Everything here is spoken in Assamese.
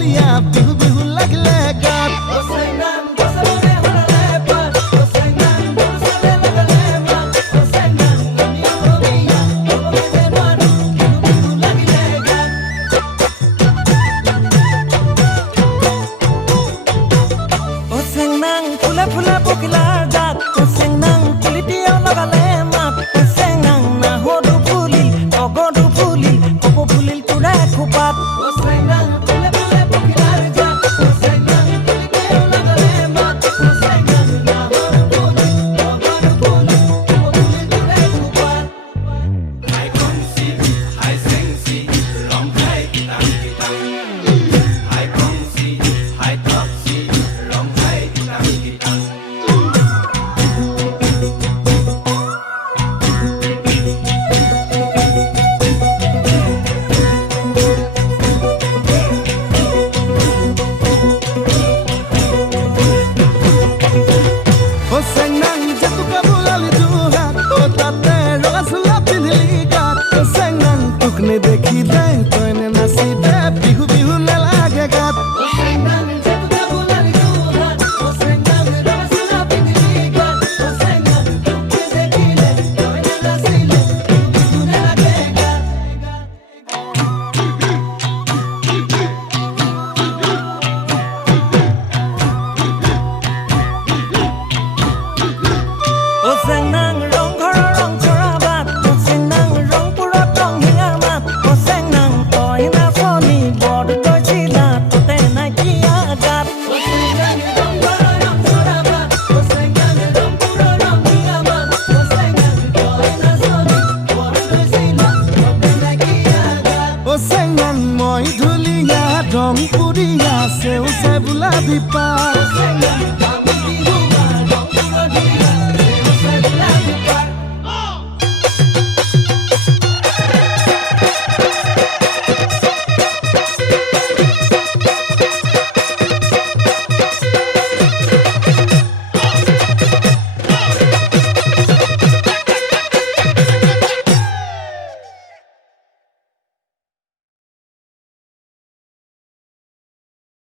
ধুলিয়া বিহু বিহু লাগিলে গাত ফুলে ফুলে পকিলাৰ জাত চেং নাং পুলিটিও লগালে মাত চেং নাং নাহৰো ফুলিল অগৰো ফুলিল কপ ফুলিল তোৰে খোপাত চেং নাং ফুলে ফুলে পকিলাৰ জাত চেং নাং পুলিটিও লগালে মাত চেং নাং নাহৰো ফুলিল অগৰো ফুলিল কপ ফুলিল তোৰে খোপাত হাই কংচি হাই চেংচি ৰং খাই কিটাং কিটাং হাই কংচি হাই টক্সি ৰং খাই কিটাং কিটাং দেখি দে তইনে নাচি দে বিহু বিহু নালাগে গাত মই ধুলিয়া ৰং পুৰিয়া সেউজে বোলা বিপা